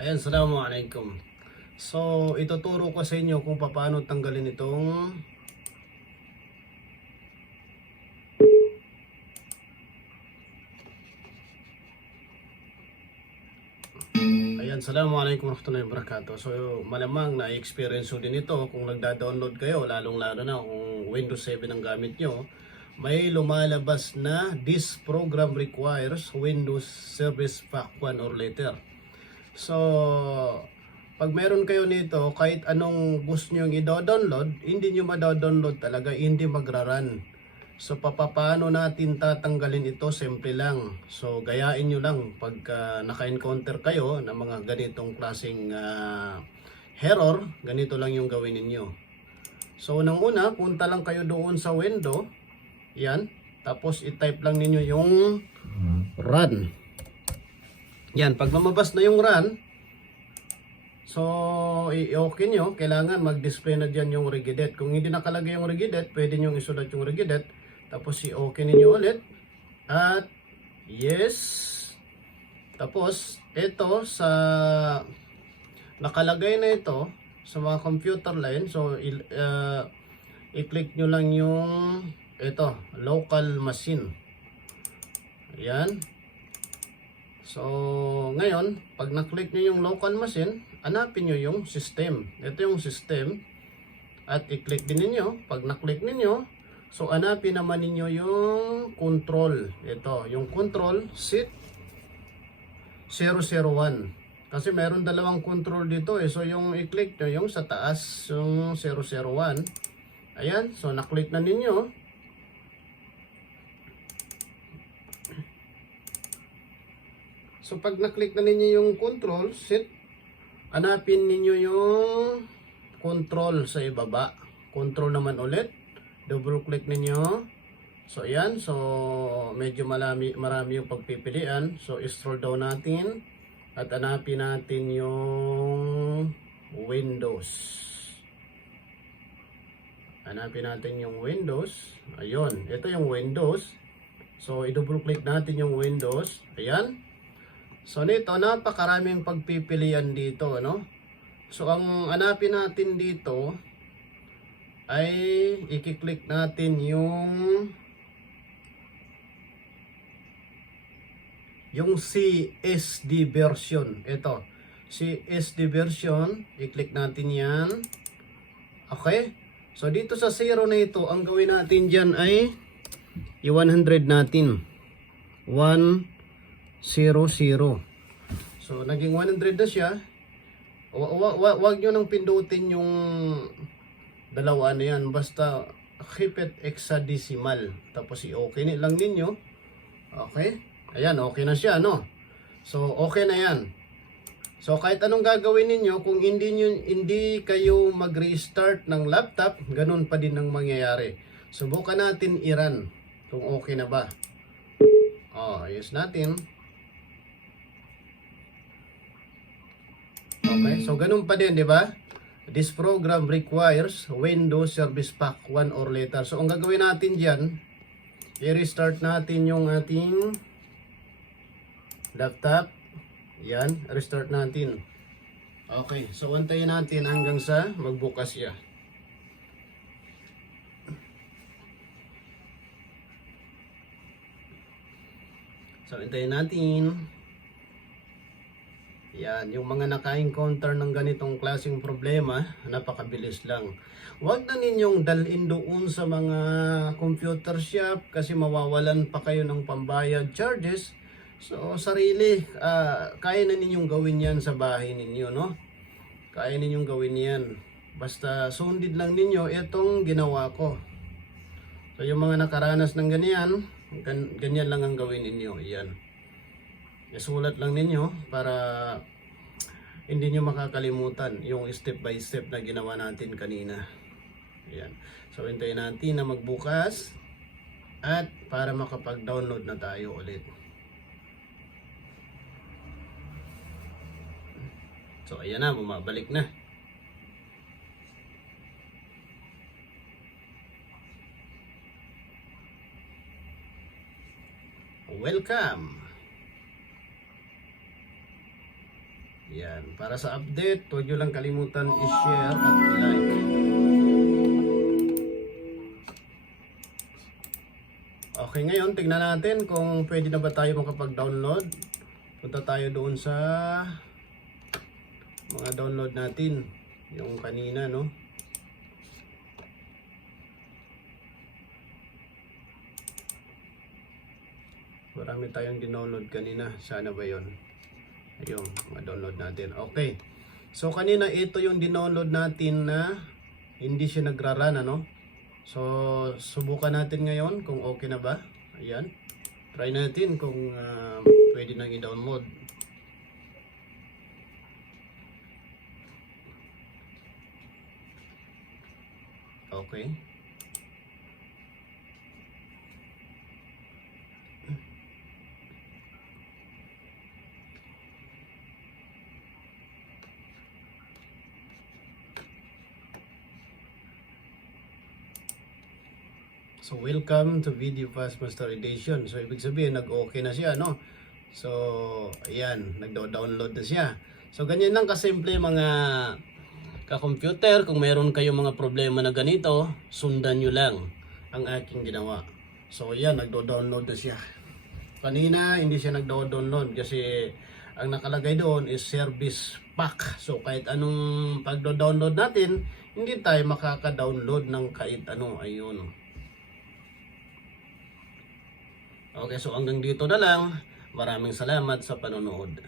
Ayan, Assalamualaikum. So, ituturo ko sa inyo kung paano tanggalin itong Ayan, Assalamualaikum warahmatullahi wabarakatuh. So, malamang na-experience din ito kung nagda-download kayo, lalong-lalo na kung Windows 7 ang gamit nyo, may lumalabas na this program requires Windows Service Pack 1 or later. So, pag meron kayo nito, kahit anong gusto nyo i-download, hindi nyo ma-download talaga, hindi magra-run. So, papaano natin tatanggalin ito? Simple lang. So, gayain nyo lang pagka naka-encounter kayo ng mga ganitong klaseng ah, error, ganito lang yung gawin ninyo. So, unang una, punta lang kayo doon sa window. Yan. Tapos, i-type lang ninyo yung run. Yan. Pag lumabas na yung run, so, i-okay nyo, kailangan mag-display na dyan yung rigidet. Kung hindi nakalagay yung rigidet, pwede nyo isulat yung rigidet. Tapos, i-okay ninyo ulit. At, yes. Tapos, ito sa nakalagay na ito sa mga computer line. So, uh, i-click nyo lang yung ito, local machine. Ayan. So, ngayon, pag na-click nyo yung local machine, hanapin nyo yung system. Ito yung system. At i-click din ninyo. Pag na-click ninyo, so hanapin naman ninyo yung control. Ito, yung control, sit 001. Kasi meron dalawang control dito eh. So yung i-click nyo, yung sa taas, yung 001. Ayan, so na-click na ninyo. So pag na-click na ninyo yung control, set, hanapin ninyo yung control sa ibaba. Control naman ulit. Double click ninyo. So ayan, so medyo marami, marami yung pagpipilian. So scroll down natin at hanapin natin yung Windows. Hanapin natin yung Windows. Ayun, ito yung Windows. So i-double click natin yung Windows. Ayan. So nito, napakaraming pagpipilian dito, no? So ang hanapin natin dito ay i-click natin yung yung CSD version. Ito, CSD version, i-click natin 'yan. Okay? So dito sa 0 na ito, ang gawin natin diyan ay i-100 natin. 1 0, 0. So, naging 100 na siya. Wa- wa- wa- Wag nyo nang pindutin yung dalawa na yan. Basta, keep it hexadecimal. Tapos, i-okay ni- lang ninyo. Okay? Ayan, okay na siya, no? So, okay na yan. So, kahit anong gagawin ninyo, kung hindi, nyo, hindi kayo mag-restart ng laptop, ganun pa din ang mangyayari. Subukan natin i-run kung okay na ba. Oh, ayos natin. Okay, so ganun pa din, di ba? This program requires Windows Service Pack 1 or later. So, ang gagawin natin dyan, i-restart natin yung ating laptop. Yan, restart natin. Okay, so antayin natin hanggang sa magbukas siya. So, antayin natin. Yan, yung mga naka-encounter ng ganitong klaseng problema, napakabilis lang. Huwag na ninyong dalhin doon sa mga computer shop kasi mawawalan pa kayo ng pambayad charges. So, sarili, ah, kaya na ninyong gawin yan sa bahay ninyo, no? Kaya ninyong gawin yan. Basta sundid lang ninyo itong ginawa ko. So, yung mga nakaranas ng ganyan, gan- ganyan lang ang gawin ninyo. Yan. Isulat lang ninyo para hindi nyo makakalimutan yung step by step na ginawa natin kanina. Ayan. So, hintayin natin na magbukas at para makapag-download na tayo ulit. So, ayan na, bumabalik na. Welcome! Yan. Para sa update, huwag nyo lang kalimutan i-share at i-like. Okay, ngayon tingnan natin kung pwede na ba tayo makapag-download. Punta tayo doon sa mga download natin. Yung kanina, no? Marami tayong dinownload kanina. Sana ba yon? Ayun, ma-download natin. Okay. So, kanina ito yung dinownload natin na hindi siya nagrarun, ano? So, subukan natin ngayon kung okay na ba. Ayan. Try natin kung ah, pwede nang i-download. Okay. So, welcome to Video Fast Master Edition. So, ibig sabihin, nag-okay na siya, no? So, ayan, nagdo-download na siya. So, ganyan lang kasimple mga ka-computer. Kung meron kayong mga problema na ganito, sundan nyo lang ang aking ginawa. So, ayan, nagdo-download na siya. Kanina, hindi siya nagdo-download kasi ang nakalagay doon is service pack. So, kahit anong pagdo-download natin, hindi tayo makaka-download ng kahit ano. Ayun. Okay, so hanggang dito na lang. Maraming salamat sa panonood.